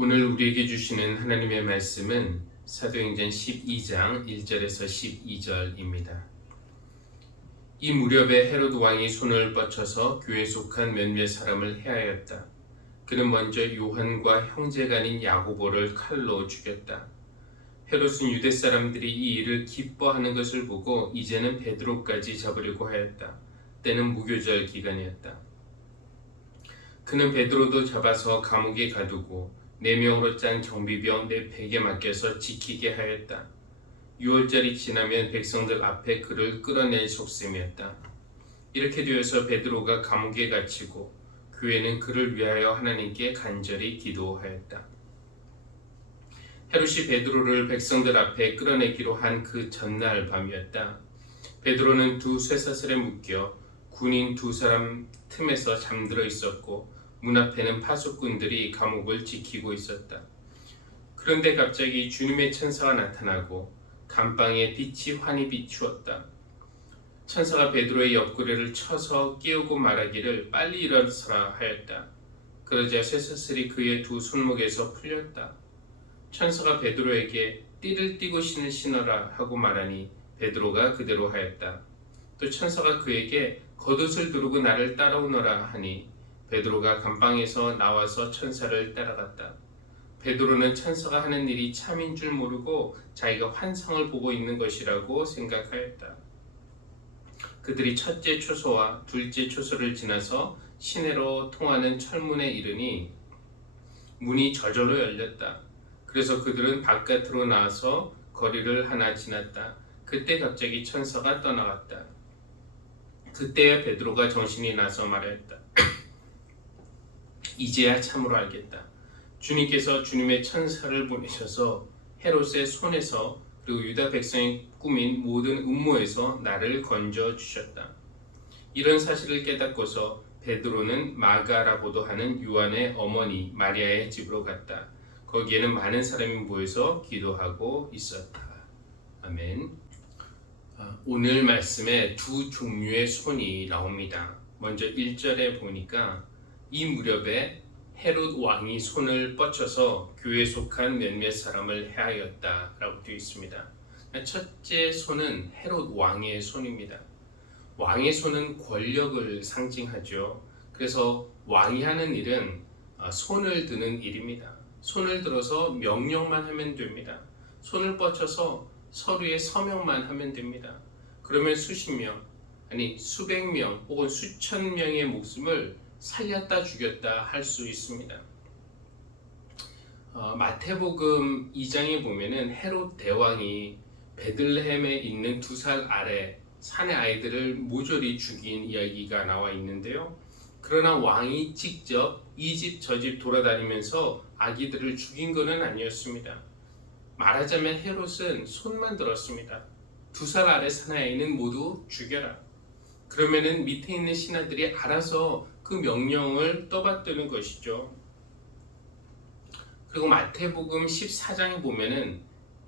오늘 우리에게 주시는 하나님의 말씀은 사도행전 12장 1절에서 12절입니다. 이 무렵에 헤롯 왕이 손을 뻗쳐서 교회에 속한 몇몇 사람을 해하였다. 그는 먼저 요한과 형제간인 야고보를 칼로 죽였다. 헤롯은 유대 사람들이 이 일을 기뻐하는 것을 보고 이제는 베드로까지 잡으려고 하였다. 때는 무교절 기간이었다. 그는 베드로도 잡아서 감옥에 가두고 4명으로 짠 경비병 4팩에 맡겨서 지키게 하였다. 6월절이 지나면 백성들 앞에 그를 끌어낼 속셈이었다. 이렇게 되어서 베드로가 감옥에 갇히고 교회는 그를 위하여 하나님께 간절히 기도하였다. 헤롯이 베드로를 백성들 앞에 끌어내기로 한 그 전날 밤이었다. 베드로는 두 쇠사슬에 묶여 군인 2사람 틈에서 잠들어 있었고 문 앞에는 파수꾼들이 감옥을 지키고 있었다. 그런데 갑자기 주님의 천사가 나타나고 감방에 빛이 환히 비추었다. 천사가 베드로의 옆구리를 쳐서 깨우고 말하기를 빨리 일어서라 하였다. 그러자 쇠사슬이 그의 두 손목에서 풀렸다. 천사가 베드로에게 띠를 띠고 신으라 하고 말하니 베드로가 그대로 하였다. 또 천사가 그에게 겉옷을 두르고 나를 따라오너라 하니 베드로가 감방에서 나와서 천사를 따라갔다. 베드로는 천사가 하는 일이 참인 줄 모르고 자기가 환상을 보고 있는 것이라고 생각하였다. 그들이 첫째 초소와 둘째 초소를 지나서 시내로 통하는 철문에 이르니 문이 저절로 열렸다. 그래서 그들은 바깥으로 나와서 거리를 하나 지났다. 그때 갑자기 천사가 떠나갔다. 그때야 베드로가 정신이 나서 말하였다. 이제야 참으로 알겠다. 주님께서 주님의 천사를 보내셔서 헤롯의 손에서 그리고 유다 백성이 꾸민 모든 음모에서 나를 건져 주셨다. 이런 사실을 깨닫고서 베드로는 마가라고도 하는 요한의 어머니 마리아의 집으로 갔다. 거기에는 많은 사람이 모여서 기도하고 있었다. 아멘. 오늘 말씀에 두 종류의 손이 나옵니다. 먼저 1절에 보니까 이 무렵에 헤롯 왕이 손을 뻗쳐서 교회에 속한 몇몇 사람을 해하였다 라고 되어 있습니다. 첫째 손은 헤롯 왕의 손입니다. 왕의 손은 권력을 상징하죠. 그래서 왕이 하는 일은 손을 드는 일입니다. 손을 들어서 명령만 하면 됩니다. 손을 뻗쳐서 서류에 서명만 하면 됩니다. 그러면 수십 명, 아니 수백 명 혹은 수천 명의 목숨을 살렸다 죽였다 할 수 있습니다. 마태복음 2장에 보면은 헤롯 대왕이 베들레헴에 있는 2살 아래 산의 아이들을 모조리 죽인 이야기가 나와 있는데요. 그러나 왕이 직접 이 집 저 집 돌아다니면서 아기들을 죽인 것은 아니었습니다. 말하자면 헤롯은 손만 들었습니다. 2살 아래 산의 아이는 모두 죽여라. 그러면은 밑에 있는 신하들이 알아서 그 명령을 떠받드는 것이죠. 그리고 마태복음 14장에 보면은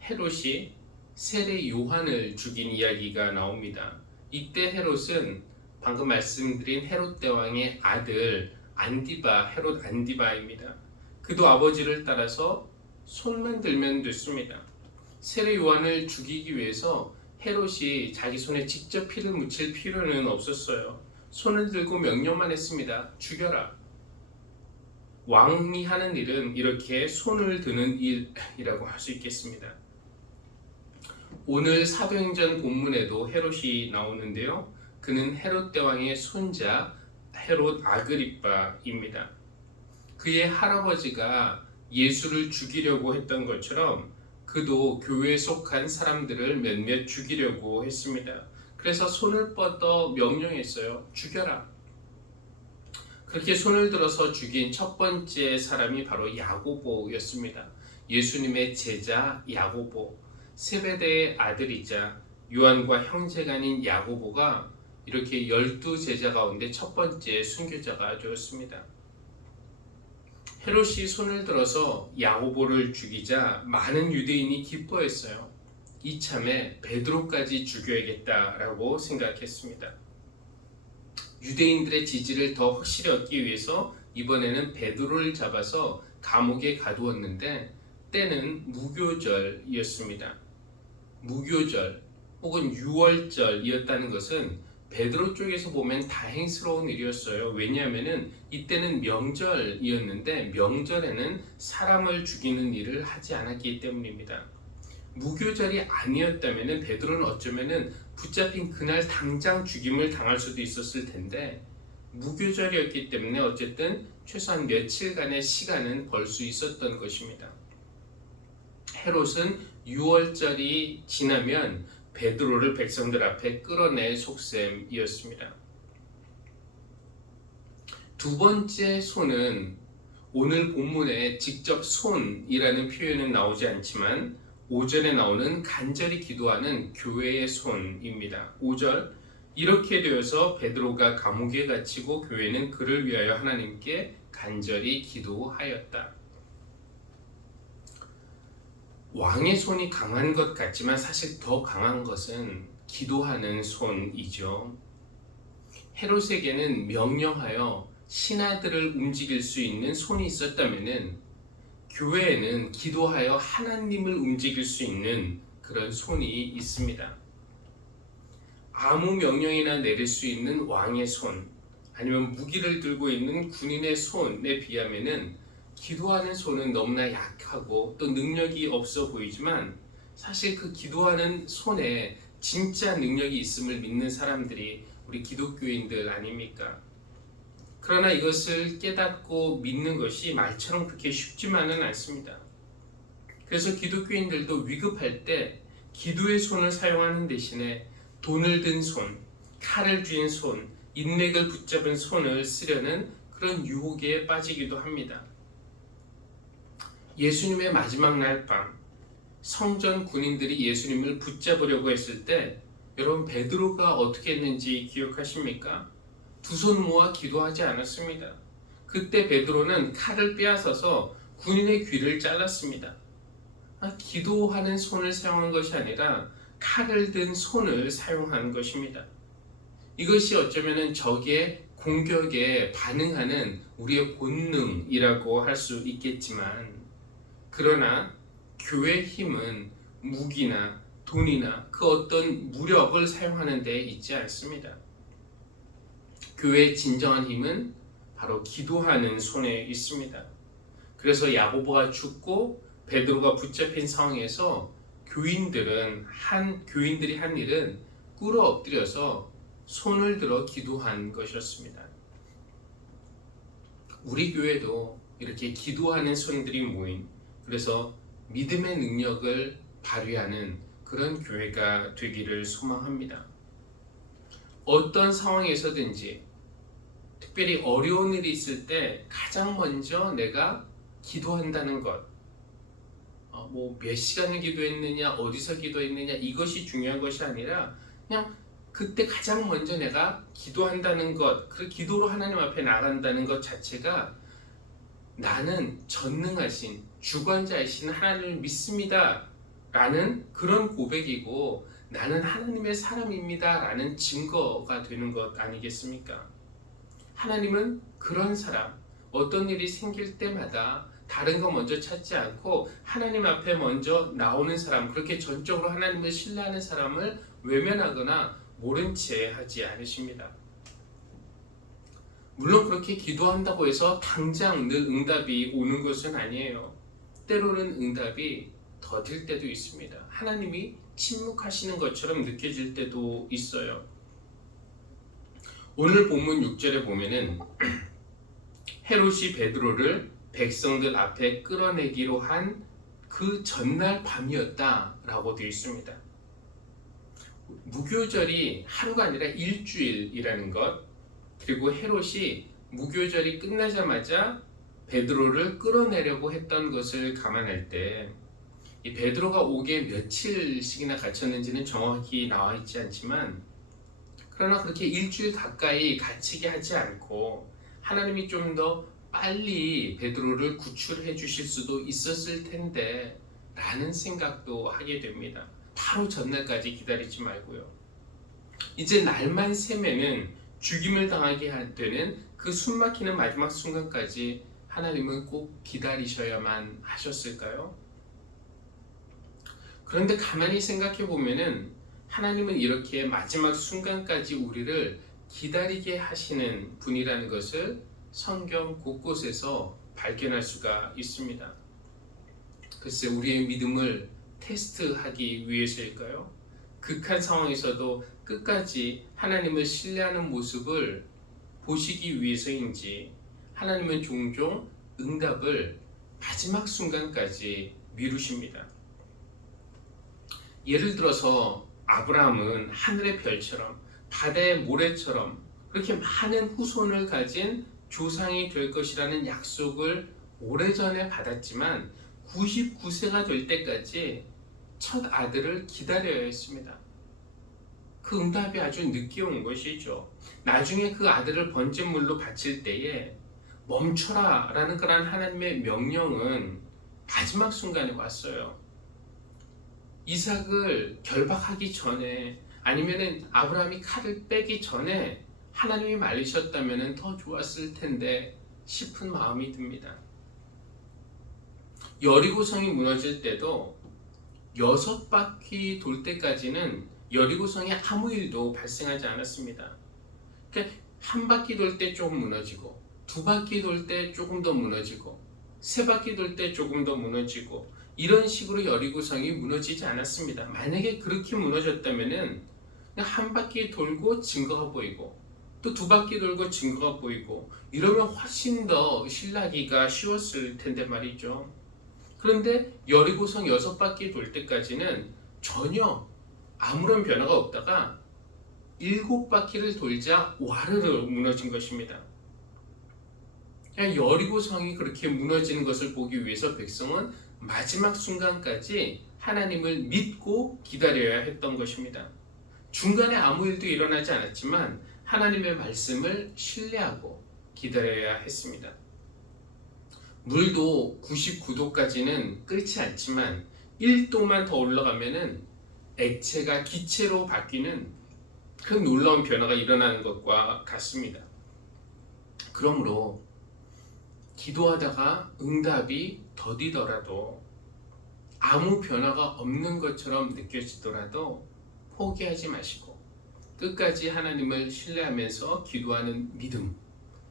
헤롯이 세례 요한을 죽인 이야기가 나옵니다. 이때 헤롯은 방금 말씀드린 헤롯 대왕의 아들 헤롯 안디바입니다. 그도 아버지를 따라서 손만 들면 됐습니다. 세례 요한을 죽이기 위해서 헤롯이 자기 손에 직접 피를 묻힐 필요는 없었어요. 손을 들고 명령만 했습니다. 죽여라. 왕이 하는 일은 이렇게 손을 드는 일이라고 할 수 있겠습니다. 오늘 사도행전 본문에도 헤롯이 나오는데요. 그는 헤롯 대왕의 손자 헤롯 아그리빠입니다. 그의 할아버지가 예수를 죽이려고 했던 것처럼 그도 교회에 속한 사람들을 몇몇 죽이려고 했습니다. 그래서 손을 뻗어 명령했어요. 죽여라. 그렇게 손을 들어서 죽인 첫 번째 사람이 바로 야고보였습니다. 예수님의 제자 야고보, 세베대의 아들이자 요한과 형제간인 야고보가 이렇게 12제자 가운데 첫 번째 순교자가 되었습니다. 헤롯이 손을 들어서 야고보를 죽이자 많은 유대인이 기뻐했어요. 이참에 베드로까지 죽여야겠다라고 생각했습니다. 유대인들의 지지를 더 확실히 얻기 위해서 이번에는 베드로를 잡아서 감옥에 가두었는데 때는 무교절이었습니다. 무교절 혹은 유월절이었다는 것은 베드로 쪽에서 보면 다행스러운 일이었어요. 왜냐하면 이때는 명절이었는데 명절에는 사람을 죽이는 일을 하지 않았기 때문입니다. 무교절이 아니었다면 베드로는 어쩌면 붙잡힌 그날 당장 죽임을 당할 수도 있었을 텐데 무교절이었기 때문에 어쨌든 최소한 며칠간의 시간은 벌 수 있었던 것입니다. 헤롯은 6월절이 지나면 베드로를 백성들 앞에 끌어낼 속셈이었습니다. 두 번째 손은 오늘 본문에 직접 손이라는 표현은 나오지 않지만 5절에 나오는 간절히 기도하는 교회의 손입니다. 5절 이렇게 되어서 베드로가 감옥에 갇히고 교회는 그를 위하여 하나님께 간절히 기도하였다. 왕의 손이 강한 것 같지만 사실 더 강한 것은 기도하는 손이죠. 헤롯에게는 명령하여 신하들을 움직일 수 있는 손이 있었다면 교회에는 기도하여 하나님을 움직일 수 있는 그런 손이 있습니다. 아무 명령이나 내릴 수 있는 왕의 손, 아니면 무기를 들고 있는 군인의 손에 비하면은 기도하는 손은 너무나 약하고 또 능력이 없어 보이지만 사실 그 기도하는 손에 진짜 능력이 있음을 믿는 사람들이 우리 기독교인들 아닙니까? 그러나 이것을 깨닫고 믿는 것이 말처럼 그렇게 쉽지만은 않습니다. 그래서 기독교인들도 위급할 때 기도의 손을 사용하는 대신에 돈을 든 손, 칼을 쥔 손, 인맥을 붙잡은 손을 쓰려는 그런 유혹에 빠지기도 합니다. 예수님의 마지막 날 밤, 성전 군인들이 예수님을 붙잡으려고 했을 때 여러분 베드로가 어떻게 했는지 기억하십니까? 두 손 모아 기도하지 않았습니다. 그때 베드로는 칼을 빼앗아서 군인의 귀를 잘랐습니다. 기도하는 손을 사용한 것이 아니라 칼을 든 손을 사용한 것입니다. 이것이 어쩌면 적의 공격에 반응하는 우리의 본능이라고 할 수 있겠지만 그러나 교회의 힘은 무기나 돈이나 그 어떤 무력을 사용하는 데 있지 않습니다. 교회의 진정한 힘은 바로 기도하는 손에 있습니다. 그래서 야고보가 죽고 베드로가 붙잡힌 상황에서 교인들이 한 일은 꿇어 엎드려서 손을 들어 기도한 것이었습니다. 우리 교회도 이렇게 기도하는 손들이 모인, 그래서 믿음의 능력을 발휘하는 그런 교회가 되기를 소망합니다. 어떤 상황에서든지 특별히 어려운 일이 있을 때 가장 먼저 내가 기도한다는 것, 몇 시간을 기도했느냐, 어디서 기도했느냐, 이것이 중요한 것이 아니라 그냥 그때 가장 먼저 내가 기도한다는 것, 그 기도로 하나님 앞에 나간다는 것 자체가 나는 전능하신 주관자이신 하나님을 믿습니다 라는 그런 고백이고 나는 하나님의 사람입니다 라는 증거가 되는 것 아니겠습니까? 하나님은 그런 사람, 어떤 일이 생길 때마다 다른 거 먼저 찾지 않고 하나님 앞에 먼저 나오는 사람, 그렇게 전적으로 하나님을 신뢰하는 사람을 외면하거나 모른 채 하지 않으십니다. 물론 그렇게 기도한다고 해서 당장 늘 응답이 오는 것은 아니에요. 때로는 응답이 더딜 때도 있습니다. 하나님이 침묵하시는 것처럼 느껴질 때도 있어요. 오늘 본문 6절에 보면은 헤롯이 베드로를 백성들 앞에 끌어내기로 한 그 전날 밤이었다라고 되어 있습니다. 무교절이 하루가 아니라 일주일이라는 것, 그리고 헤롯이 무교절이 끝나자마자 베드로를 끌어내려고 했던 것을 감안할 때 이 베드로가 옥에 며칠씩이나 갇혔는지는 정확히 나와 있지 않지만 그러나 그렇게 일주일 가까이 갇히게 하지 않고 하나님이 좀 더 빨리 베드로를 구출해 주실 수도 있었을 텐데 라는 생각도 하게 됩니다. 바로 전날까지 기다리지 말고요. 이제 날만 새면은 죽임을 당하게 되는 그 숨막히는 마지막 순간까지 하나님은 꼭 기다리셔야만 하셨을까요? 그런데 가만히 생각해 보면은 하나님은 이렇게 마지막 순간까지 우리를 기다리게 하시는 분이라는 것을 성경 곳곳에서 발견할 수가 있습니다. 글쎄, 우리의 믿음을 테스트하기 위해서일까요? 극한 상황에서도 끝까지 하나님을 신뢰하는 모습을 보시기 위해서인지 하나님은 종종 응답을 마지막 순간까지 미루십니다. 예를 들어서 아브라함은 하늘의 별처럼 바다의 모래처럼 그렇게 많은 후손을 가진 조상이 될 것이라는 약속을 오래전에 받았지만 99세가 될 때까지 첫 아들을 기다려야 했습니다. 그 응답이 아주 늦게 온 것이죠. 나중에 그 아들을 번제물로 바칠 때에 멈춰라 라는 그런 하나님의 명령은 마지막 순간에 왔어요. 이삭을 결박하기 전에 아니면은 아브라함이 칼을 빼기 전에 하나님이 말리셨다면 더 좋았을 텐데 싶은 마음이 듭니다. 여리고성이 무너질 때도 6바퀴 돌 때까지는 여리고성에 아무 일도 발생하지 않았습니다. 그러니까 한 바퀴 돌 때 조금 무너지고 2바퀴 돌 때 조금 더 무너지고 3바퀴 돌 때 조금 더 무너지고 이런 식으로 여리고성이 무너지지 않았습니다. 만약에 그렇게 무너졌다면은 한 바퀴 돌고 증거가 보이고 또 2바퀴 돌고 증거가 보이고 이러면 훨씬 더 신라기가 쉬웠을 텐데 말이죠. 그런데 여리고성 6바퀴 돌 때까지는 전혀 아무런 변화가 없다가 7바퀴를 돌자 와르르 무너진 것입니다. 여리고성이 그렇게 무너지는 것을 보기 위해서 백성은 마지막 순간까지 하나님을 믿고 기다려야 했던 것입니다. 중간에 아무 일도 일어나지 않았지만 하나님의 말씀을 신뢰하고 기다려야 했습니다. 물도 99도까지는 끓지 않지만 1도만 더 올라가면은 액체가 기체로 바뀌는 그 놀라운 변화가 일어나는 것과 같습니다. 그러므로 기도하다가 응답이 더디더라도 아무 변화가 없는 것처럼 느껴지더라도 포기하지 마시고 끝까지 하나님을 신뢰하면서 기도하는 믿음,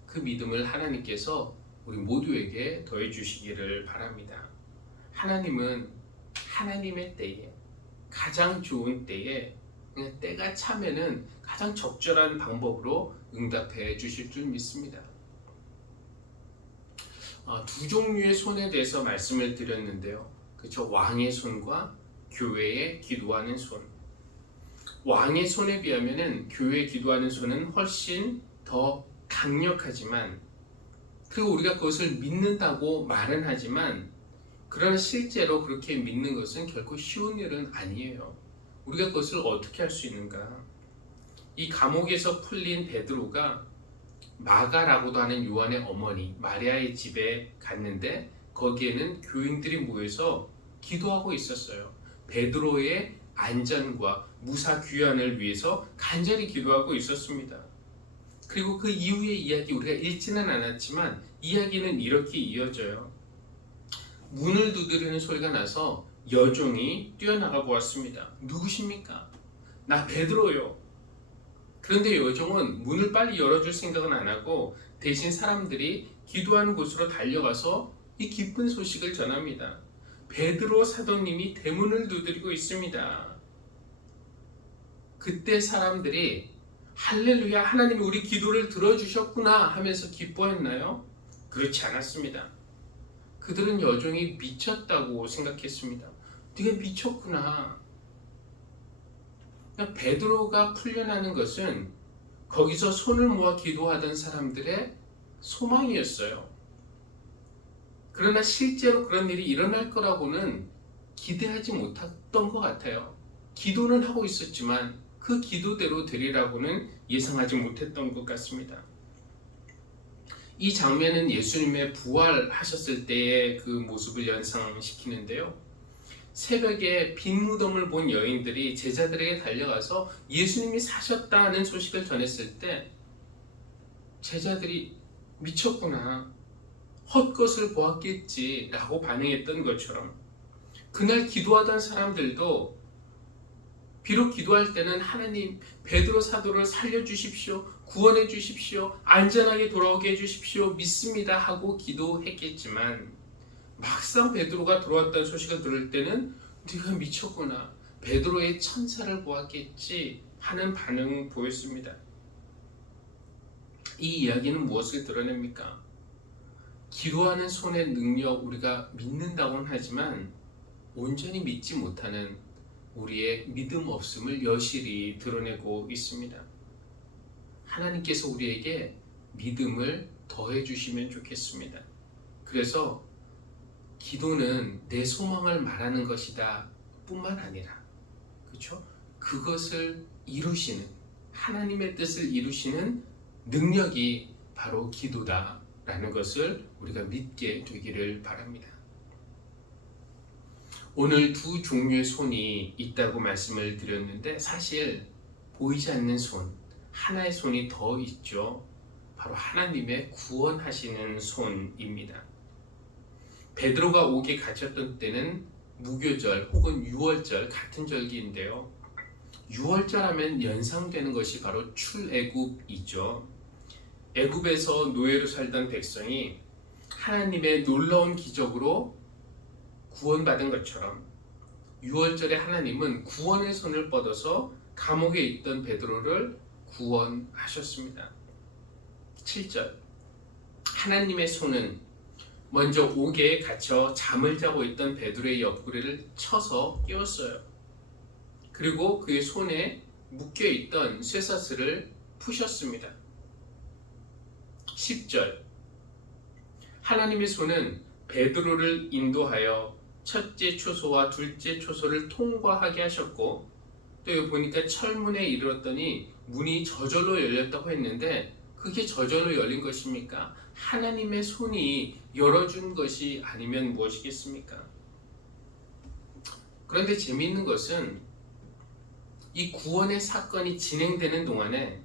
그 믿음을 하나님께서 우리 모두에게 더해 주시기를 바랍니다. 하나님은 하나님의 때에 가장 좋은 때에 그냥 때가 차면은 가장 적절한 방법으로 응답해 주실 줄 믿습니다. 두 종류의 손에 대해서 말씀을 드렸는데요. 그렇죠? 왕의 손과 교회의 기도하는 손. 왕의 손에 비하면은 교회의 기도하는 손은 훨씬 더 강력하지만 그리고 우리가 그것을 믿는다고 말은 하지만 그러나 실제로 그렇게 믿는 것은 결코 쉬운 일은 아니에요. 우리가 그것을 어떻게 할 수 있는가? 이 감옥에서 풀린 베드로가 마가라고도 하는 요한의 어머니 마리아의 집에 갔는데 거기에는 교인들이 모여서 기도하고 있었어요. 베드로의 안전과 무사 귀환을 위해서 간절히 기도하고 있었습니다. 그리고 그 이후의 이야기 우리가 읽지는 않았지만 이야기는 이렇게 이어져요. 문을 두드리는 소리가 나서 여종이 뛰어나가 보았습니다. 누구십니까? 나 베드로요. 그런데 여종은 문을 빨리 열어줄 생각은 안 하고 대신 사람들이 기도하는 곳으로 달려가서 이 기쁜 소식을 전합니다. 베드로 사도님이 대문을 두드리고 있습니다. 그때 사람들이 할렐루야, 하나님이 우리 기도를 들어주셨구나 하면서 기뻐했나요? 그렇지 않았습니다. 그들은 여종이 미쳤다고 생각했습니다. 네가 미쳤구나. 베드로가 풀려나는 것은 거기서 손을 모아 기도하던 사람들의 소망이었어요. 그러나 실제로 그런 일이 일어날 거라고는 기대하지 못했던 것 같아요. 기도는 하고 있었지만 그 기도대로 되리라고는 예상하지 못했던 것 같습니다. 이 장면은 예수님의 부활하셨을 때의 그 모습을 연상시키는데요. 새벽에 빈 무덤을 본 여인들이 제자들에게 달려가서 예수님이 사셨다는 소식을 전했을 때 제자들이 미쳤구나. 헛것을 보았겠지라고 반응했던 것처럼 그날 기도하던 사람들도 비록 기도할 때는 하나님 베드로 사도를 살려주십시오, 구원해 주십시오, 안전하게 돌아오게 해주십시오, 믿습니다 하고 기도했겠지만 막상 베드로가 들어왔다는 소식을 들을 때는 네가 미쳤구나, 베드로의 천사를 보았겠지 하는 반응을 보였습니다. 이 이야기는 무엇을 드러냅니까? 기도하는 손의 능력 우리가 믿는다고는 하지만 온전히 믿지 못하는 우리의 믿음 없음을 여실히 드러내고 있습니다. 하나님께서 우리에게 믿음을 더해 주시면 좋겠습니다. 그래서 기도는 내 소망을 말하는 것이다 뿐만 아니라, 그렇죠? 그것을 이루시는, 하나님의 뜻을 이루시는 능력이 바로 기도다라는 것을 우리가 믿게 되기를 바랍니다. 오늘 두 종류의 손이 있다고 말씀을 드렸는데 사실 보이지 않는 손, 하나의 손이 더 있죠. 바로 하나님의 구원하시는 손입니다. 베드로가 옥에 갇혔던 때는 무교절 혹은 유월절 같은 절기인데요. 유월절 하면 연상되는 것이 바로 출애굽이죠. 애굽에서 노예로 살던 백성이 하나님의 놀라운 기적으로 구원받은 것처럼 유월절에 하나님은 구원의 손을 뻗어서 감옥에 있던 베드로를 구원하셨습니다. 7절 하나님의 손은 먼저 옥에 갇혀 잠을 자고 있던 베드로의 옆구리를 쳐서 깨웠어요. 그리고 그의 손에 묶여있던 쇠사슬을 푸셨습니다. 10절 하나님의 손은 베드로를 인도하여 첫째 초소와 둘째 초소를 통과하게 하셨고, 또 여기 보니까 철문에 이르렀더니 문이 저절로 열렸다고 했는데 그게 저절로 열린 것입니까? 하나님의 손이 열어준 것이 아니면 무엇이겠습니까? 그런데 재미있는 것은 이 구원의 사건이 진행되는 동안에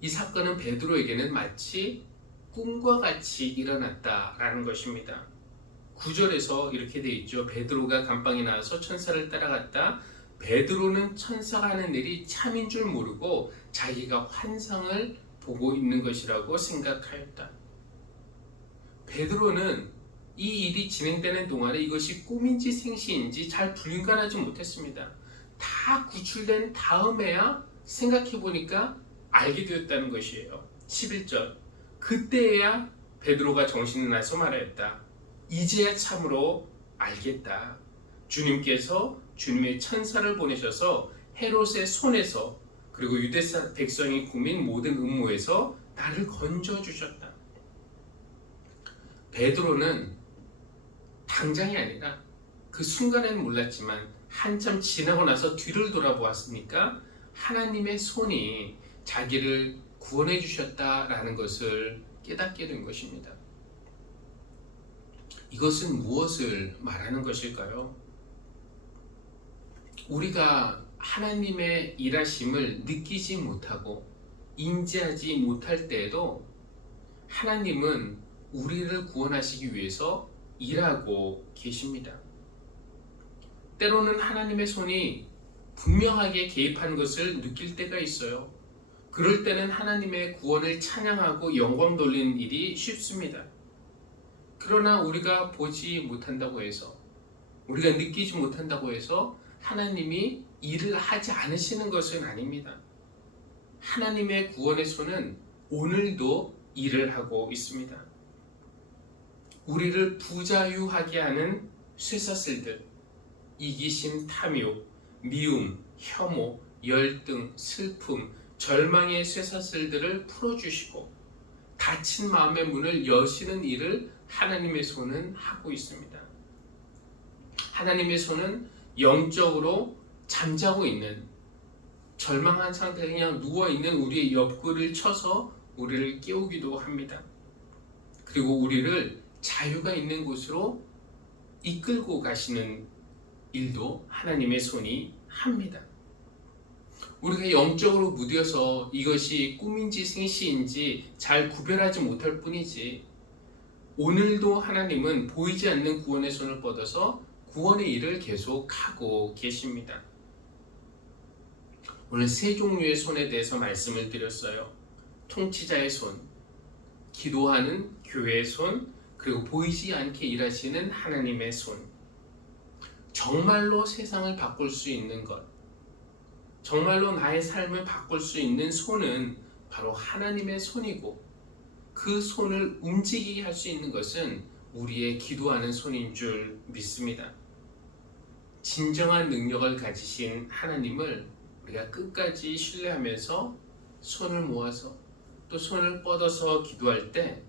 이 사건은 베드로에게는 마치 꿈과 같이 일어났다라는 것입니다. 9절에서 이렇게 돼 있죠. 베드로가 감방에 나와서 천사를 따라갔다. 베드로는 천사가 하는 일이 참인 줄 모르고 자기가 환상을 보고 있는 것이라고 생각하였다. 베드로는 이 일이 진행되는 동안에 이것이 꿈인지 생시인지 잘 분간하지 못했습니다. 다 구출된 다음에야 생각해보니까 알게 되었다는 것이에요. 11절 그때야 베드로가 정신이 나서 말하였다. 이제야 참으로 알겠다. 주님께서 주님의 천사를 보내셔서 헤롯의 손에서 그리고 유대 백성이 꾸민 모든 음모에서 나를 건져주셨다. 베드로는 당장이 아니라 그 순간에는 몰랐지만 한참 지나고 나서 뒤를 돌아보았으니까 하나님의 손이 자기를 구원해 주셨다라는 것을 깨닫게 된 것입니다. 이것은 무엇을 말하는 것일까요? 우리가 하나님의 일하심을 느끼지 못하고 인지하지 못할 때에도 하나님은 우리를 구원하시기 위해서 일하고 계십니다. 때로는 하나님의 손이 분명하게 개입한 것을 느낄 때가 있어요. 그럴 때는 하나님의 구원을 찬양하고 영광 돌리는 일이 쉽습니다. 그러나 우리가 보지 못한다고 해서, 우리가 느끼지 못한다고 해서 하나님이 일을 하지 않으시는 것은 아닙니다. 하나님의 구원의 손은 오늘도 일을 하고 있습니다. 우리를 부자유하게 하는 쇠사슬들, 이기심, 탐욕, 미움, 혐오, 열등, 슬픔, 절망의 쇠사슬들을 풀어주시고 닫힌 마음의 문을 여시는 일을 하나님의 손은 하고 있습니다. 하나님의 손은 영적으로 잠자고 있는, 절망한 상태에 그냥 누워있는 우리의 옆구리를 쳐서 우리를 깨우기도 합니다. 그리고 우리를 자유가 있는 곳으로 이끌고 가시는 일도 하나님의 손이 합니다. 우리가 영적으로 무뎌서 이것이 꿈인지 생시인지 잘 구별하지 못할 뿐이지, 오늘도 하나님은 보이지 않는 구원의 손을 뻗어서 구원의 일을 계속하고 계십니다. 오늘 세 종류의 손에 대해서 말씀을 드렸어요. 통치자의 손, 기도하는 교회의 손, 그리고 보이지 않게 일하시는 하나님의 손. 정말로 세상을 바꿀 수 있는 것, 정말로 나의 삶을 바꿀 수 있는 손은 바로 하나님의 손이고, 그 손을 움직이게 할 수 있는 것은 우리의 기도하는 손인 줄 믿습니다. 진정한 능력을 가지신 하나님을 우리가 끝까지 신뢰하면서 손을 모아서 또 손을 뻗어서 기도할 때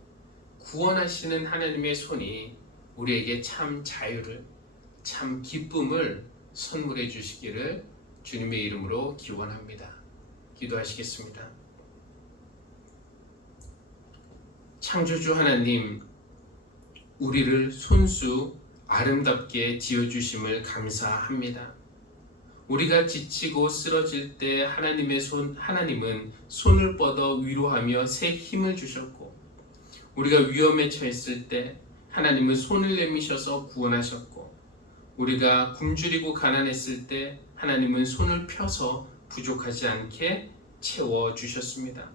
구원하시는 하나님의 손이 우리에게 참 자유를, 참 기쁨을 선물해 주시기를 주님의 이름으로 기원합니다. 기도하시겠습니다. 창조주 하나님, 우리를 손수 아름답게 지어주심을 감사합니다. 우리가 지치고 쓰러질 때 하나님은 손을 뻗어 위로하며 새 힘을 주셨고, 우리가 위험에 처했을 때 하나님은 손을 내미셔서 구원하셨고, 우리가 굶주리고 가난했을 때 하나님은 손을 펴서 부족하지 않게 채워주셨습니다.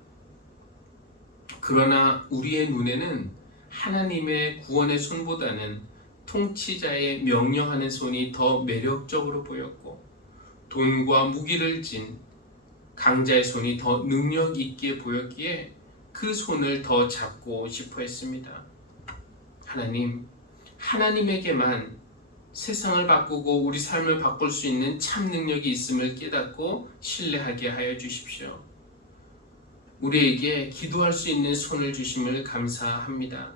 그러나 우리의 눈에는 하나님의 구원의 손보다는 통치자의 명령하는 손이 더 매력적으로 보였고, 돈과 무기를 진 강자의 손이 더 능력 있게 보였기에 그 손을 더 잡고 싶어 했습니다. 하나님, 하나님에게만 세상을 바꾸고 우리 삶을 바꿀 수 있는 참 능력이 있음을 깨닫고 신뢰하게 하여 주십시오. 우리에게 기도할 수 있는 손을 주심을 감사합니다.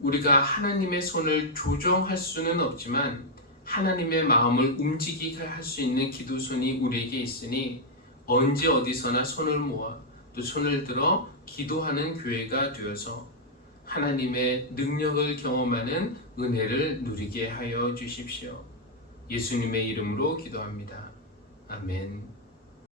우리가 하나님의 손을 조정할 수는 없지만 하나님의 마음을 움직이게 할 수 있는 기도손이 우리에게 있으니 언제 어디서나 손을 모아 또 손을 들어 기도하는 교회가 되어서 하나님의 능력을 경험하는 은혜를 누리게 하여 주십시오. 예수님의 이름으로 기도합니다. 아멘.